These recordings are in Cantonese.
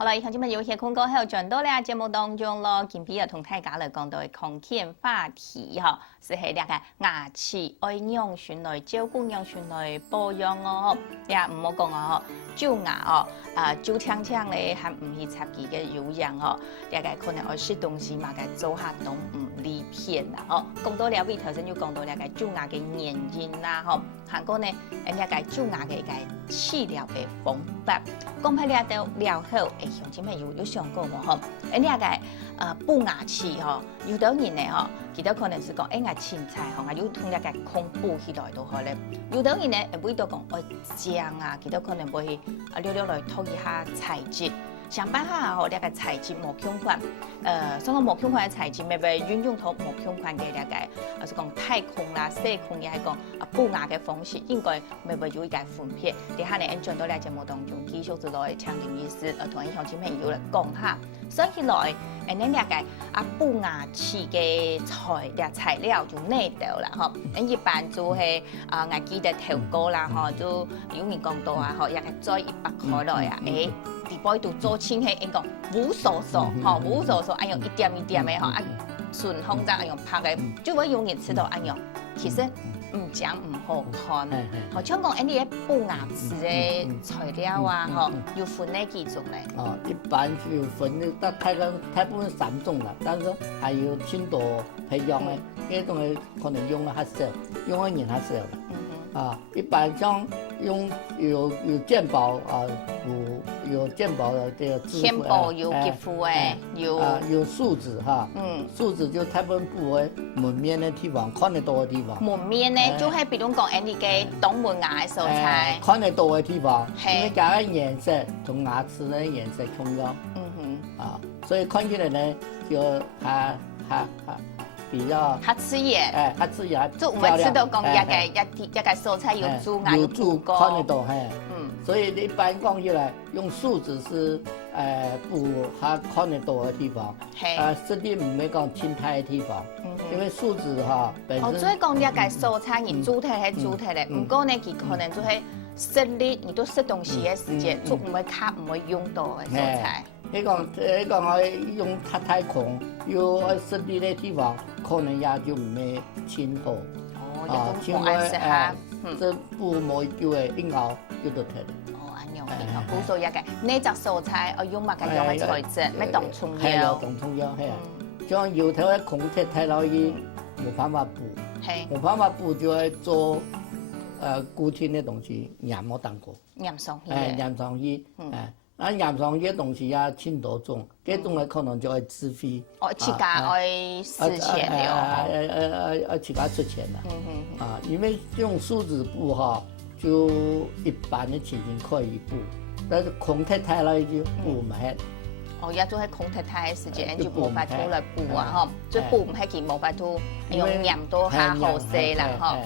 好了，以後今日有些空過後，轉到咧節目當中咯，今日同大家嚟講到嘅康健話題嗬，是係呢個牙齒愛養順來照顧養順來保養哦，也唔好講哦，蛀牙哦，蛀聽聽咧係唔係插幾嘅有樣哦，呢個可能愛食東西嘛，嘅做下都唔利片啦哦，講到了尾頭先就講到呢個蛀牙嘅原因啦嗬，韓國呢，呢個蛀牙嘅個治療嘅方法，講起了到了後。鄉親朋友有想過無吼？呢個補牙齒吼，有啲人呢吼，佢都可能是講牙青菜吼，有同呢個空補起來都好咧。有啲人呢會到講愛醬啊，佢都可能會溜溜來吐一下材質。想辦法吼，呢個材質無相關，所以講無相關嘅材質，咪會運用到無相關嘅呢個，是講太空啦、細空也係講補牙嘅方式，應該咪會有一個分別。啲下呢，轉到呢節目當中，繼續就來請林醫師同啲鄉親朋友嚟講下。所以來，呢個補牙齒嘅材料就呢度啦，嗬。一般就係牙機嘅頭膏啦，嗬，就有人講到啊，嗬，一個再100塊來啊，地包度做清係應該無數數，嗬，無數數，按用一點一點嘅，嗬，按順風再按用拍嘅，就會容易吃到按用。其實唔講唔好看，好像講啲補牙齒嘅材料啊，嗬，要分呢幾種咧？哦，一般就分大部分3種啦，但是還有挺多配用嘅，呢種嘅可能用得較少，用嘅人較少啦。一般像用有健保啊，有健保的這個支付，健保有給付誒，有樹脂哈，樹脂就大部分補喺門面的地方，看得到的地方。門面呢，就係比如講啲嘅東門牙嘅素材，看得到的地方，因為加個顏色同牙齒的顏色重要。所以看起來呢就比較較刺眼，較刺眼，就我們知道講一個素菜有蛀牙有蛀膏，看得到所以一般講起來，用樹脂是補它看得到的地方，實際唔係講青苔的地方，因為樹脂哈本身。所以講呢個素菜你煮睇係煮睇咧，唔過呢佢可能就係食力，你都食東西嘅時間，就唔會卡唔會用到嘅素菜。你講我用太空，有實力的地方，可能也就唔係清好。清好食下，這補冇叫嘅應該叫到睇。安樣嘅，補數一嘅，呢隻素菜我用乜嘅用嘅材質，咩當葱油？當葱油係啊，像油頭嘅空氣太老嘢，冇辦法補，冇辦法補就係做固體嘅東西，鹽冇當過。鹽上魚。鹽上魚，那鹽上魚嘅東西也挺多種，這種嘅可能就係自費。自家愛事錢了。自家出錢啦。因為用樹脂補哈，就一般的情形可以補，但是空氣太老就補唔起。也做喺空氣太嘅時間，就冇法度來補啊，嗬，就補唔起佢冇法度用鹽都下好些啦，嗬。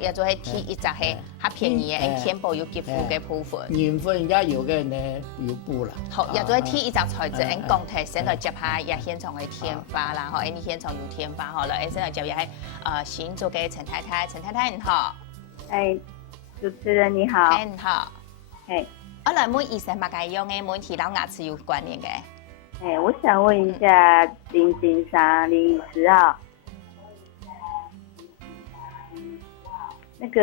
也做係貼一隻係較便宜嘅，健保有給付嘅部分。鹽分也有嘅呢，要補啦。好，也做係貼一隻材質，按鋼鐵先來接下，也現場嘅天花啦，嗬，你現場有天花好了，先來接也係新做嘅陳太太，陳太太你好。主持人你好。你好。我來問醫生嘛，該用嘅問題同牙齒有關聯嘅。我想問一下林先生林醫師啊。那個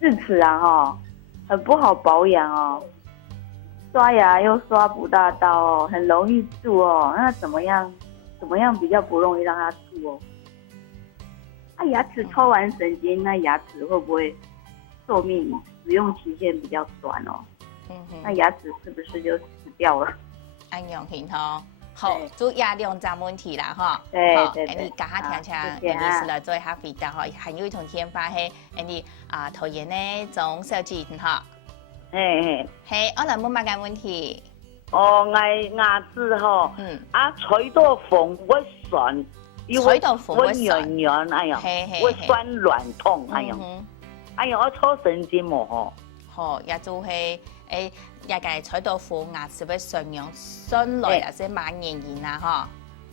智齒啊，很不好保養哦，刷牙又刷不大到哦，很容易蛀哦。那怎麼樣比較不容易讓它蛀哦？牙齒抽完神經，那牙齒會不會壽命使用期限比較短哦？那牙齒是不是就死掉了？安樣型嗬。好，就牙兩隻問題啦，嗬。對。你家下聽聽，醫師來做一下回答嗬。還有一種天花係，你頭先呢種小姐嗬。我來問乜嘅問題？牙齒嗬，吹到風會酸，吹到風會酸，會酸軟痛，我抽神經冇嗬。好，也就係也個吹到風牙齒會上揚酸來啊，即慢炎炎啊，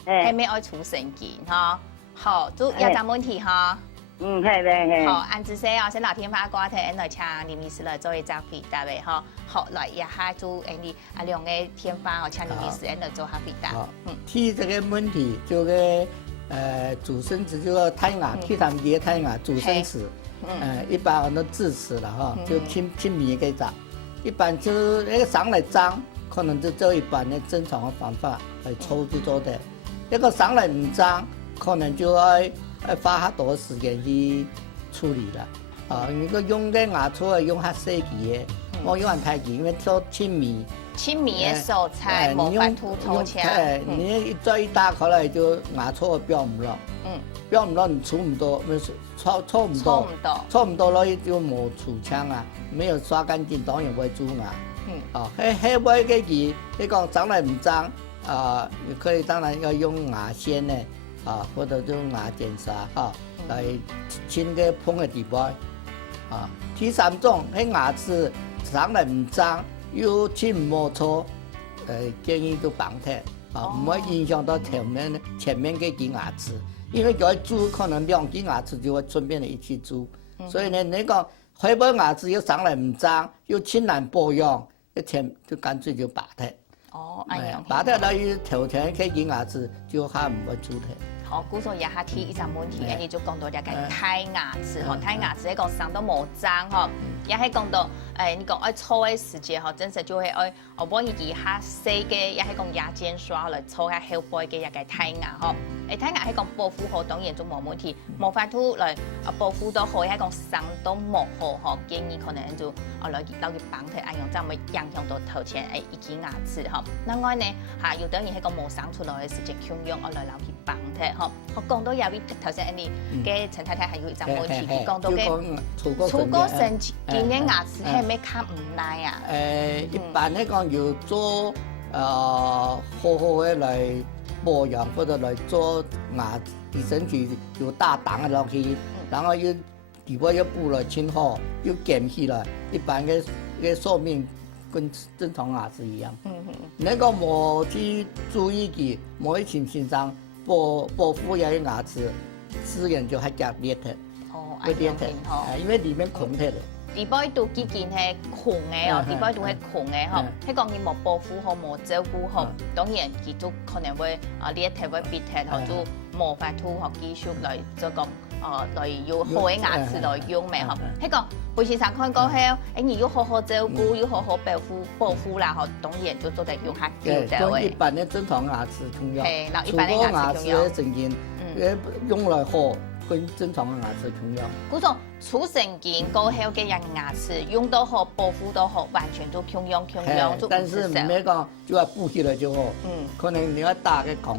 嗬，係咪愛除神經嗬？好，就有隻問題嗬。嘿。好，按之先哦，先老天花瓜题，来请林医师来做一张回答呗，哈。好，来也下做你两个天花哦，请林医师来做下回答。提这个问题，就个主生词就个胎牙，提他们的胎牙主生词，一般我们智齿了哈，就清米给长，一般就那个上来脏，可能就做一般的正常的方法来抽去做的，那个上来唔脏，可能就要花很多时间去处理了。如果用个牙刷用较细期的，我用太期，因为做清米的手材冇法涂抽签。你一做一打开来就牙刷标唔落，标唔落你除唔到，搓唔到了就冇除枪啊，没有刷干净，当然会蛀牙。黑尾个期，你讲长来唔脏你可以当然要用牙线呢，或者用牙剪砂来清个碰个地方。第三种，迄牙齿长来唔脏，又清唔冇错，建议都绑起，唔会影响到前面嗰支牙齿，因为佢蛀可能两支牙齿就会顺便的一起蛀，所以呢，你讲回本牙齿又长来唔脏，又清难保养，就干脆就拔掉。拔掉了又头前嗰支牙齿就还唔会蛀掉。好，古说也下提一张问题，你就讲到一个胎牙齿吼，胎牙齿迄个伤到冇脏吼，也系讲到你讲爱搓的时间吼，真实就会爱我以前下细个也系讲牙尖刷来搓下后背嘅一个胎牙吼，胎牙系讲保护好当然就冇问题，冇法度来保护到好，系讲伤到冇好吼，建议可能就来留去绑起，按用这样咪影响到头前一支牙齿吼。另外呢，有等于系讲冇生出来嘅时间，强用我来留去绑起吼。我讲到有位頭先你嘅陳太太係有一張問題，佢講到嘅除過神經嘅牙齒係咪卡唔耐啊？一般嚟講要做好嘅嚟保養或者嚟做牙醫生去要打檔落去，然後要如果要補來清好，要減起來，一般嘅壽命跟正常牙齒一樣。你個冇去注意佢，冇去清上。保護有啲牙齒，自然就係夾裂嘅，會裂嘅，因為裡面孔嘅。地保度幾件係窮嘅哦，地保度係窮嘅嗬，迄講佢冇保護好，冇照顧好，當然佢都可能會裂嘅會變嘅，或者冇法度學技術來做講來要好嘅牙齒來用咩嗬？迄個背時上看過後，你要好好照顧，要好好保護啦，嗬，當然就做得用下久嘅。咁一般嘅正常牙齒重要，一般嘅牙齒重要，成件用來好。跟正常嘅牙齒同樣。嗰種除神經過後嘅人牙齒用到好，保護到好，完全都強用。但是唔係講就話補起來就好。可能你要打個鋼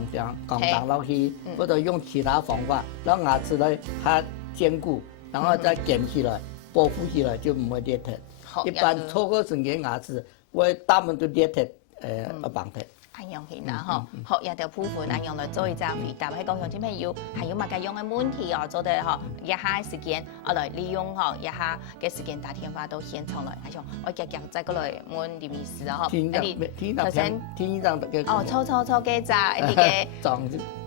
彈落去，或者用其他方法，讓牙齒咧較堅固，然後再捲起來，保護起來就唔會裂脫。一般錯過神經牙齒，會大部分都裂脫，綁脫。按用起啦吼，好也條部分按用來做一隻回答，喺講用啲咩要係要乜嘅用嘅問題哦，做得吼一下時間來利用吼一下嘅時間打電話到現場來，係像我夾再過來問林醫師啊吼，頭先抽嘅咋，一啲嘅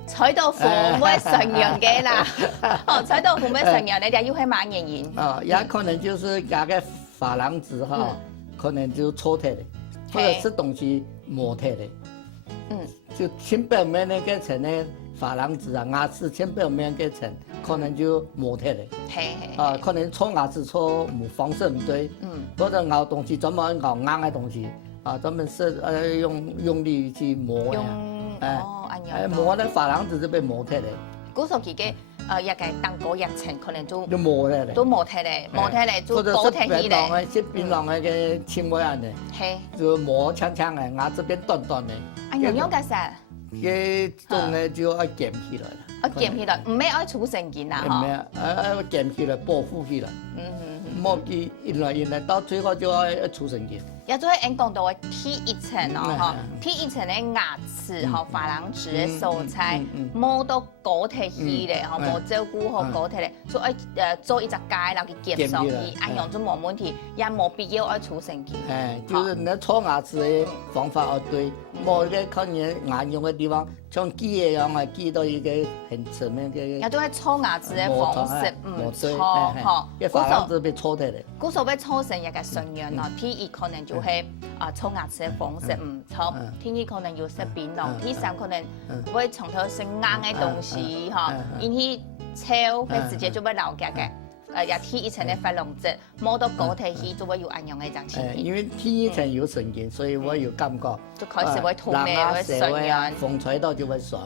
採到父母上樣嘅啦，採到父母上樣，你哋要係乜原因？也可能就是夾個珐琅質哈，可能就搓脫的，或者吃東西磨脫的。就前表面那個層呢，珐琅質牙齒前表面嗰層可能就磨脫了。可能搓牙齒搓方式唔對，或者咬東西專門咬硬嘅東西，專門是用力去磨磨咧珐琅質就被磨脫了。嗰時候嘅一個當嗰一層可能都磨咧，都磨脫咧，就倒脫起嚟。食檳榔嘅個纖維啊，就磨長長嘅，牙這邊短短嘅。用嘅時，嘅種咧就要捲起來啦。捲起來，唔係愛除神經啦，唔係，捲起來保護起來。莫記原來到最後就要出神經。也做喺講到嘅第一層哦，吼，第一層嘅牙齒吼，珐琅質嘅素材，冇到高體去咧，吼，冇照顧好高體咧，所以做一隻戒，然後去結束去，按樣就冇問題，也冇必要愛出神經。就是你搓牙齒嘅方法要對，冇嘅看你牙用嘅地方，像擠嘅樣啊，擠到一個很側面嘅。也都係搓牙齒嘅方式唔錯，吼，一珐琅質被搓得咧。古時候要搓成一個順樣咯，第一可能就係搓牙齒嘅方式唔錯，第二可能要食檳榔，第三可能會從頭食硬嘅東西，吼，因為超佢直接就會流夾嘅。也第一層嘅珐琅質，摸到高體去就會有按樣嘅種情形。因為第一層有神經，所以我有感覺。就開始會痛咧，會順樣。風吹到就會酸。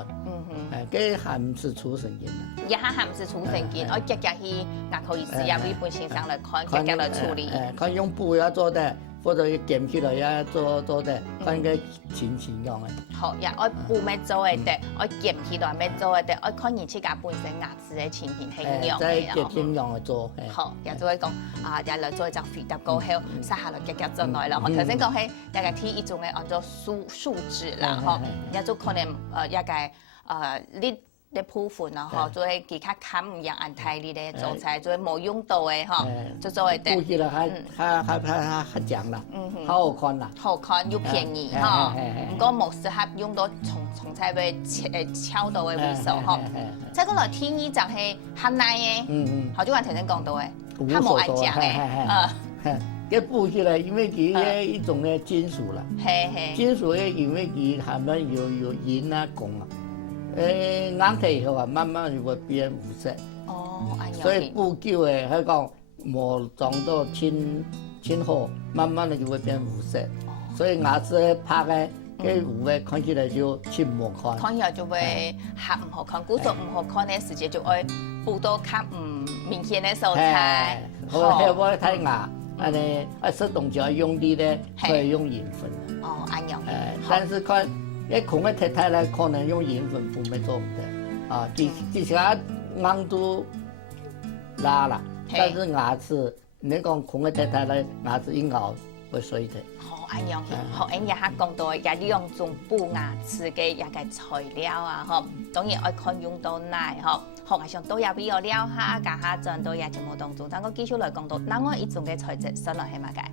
這還唔是出神經啦。一下還唔是出神經，我夾夾去牙科醫師也會本先生來看，夾夾來處理。看用布也做得，或者捲起來也做得，看個輕用嘅。好，也我布咩做嘅得，我捲起來咩做嘅得，我看人自家本身牙齒嘅情形係用嘅。再輕用嚟做。好，也就會講也來做一隻肥搭過後，撒下來夾夾進來啦。我頭先講係一個第一種嘅按照樹脂啦，嗬，也就可能一個你部分啊，嗬，做係其他冚唔樣按太啲咧做菜，做冇用到嘅嗬，就做係得。布起來還講啦，好看啦，好看又便宜嗬，唔過冇適合用到從菜嘅超到嘅味素嗬。再講來天意就係慳奶嘅，好似我頭先講到嘅，佢冇按醬嘅，佢布起來因為佢一種嘅金屬啦，金屬嘅因為佢下面有銀啊汞啊。硬體以後啊，慢慢就會變無色。哦，所以布久誒，佢講磨撞到清火，慢慢的就會變無色。所以牙齒拍嘅，佢糊嘅看起來就清唔好看。看起來就會黑唔好看，古色唔好看嘅時節就會布多較唔明顯嘅素材。好，我睇牙，食東西要用啲咧，可以用鹽粉。哦，按樣。但是看。一窮嘅太太咧，可能用鹽粉布咪做唔得，其他硬度拉啦，但是牙齒，你講窮嘅太太咧，牙齒一咬會碎的。好按樣，好按一下講到嘅兩種補牙齒嘅一個材料啊，嗬，當然愛看用到奶，嗬，學下上都有必要了下，家下轉到也節目當中，但我繼續來講到，另外一種嘅材質，上來係乜嘅？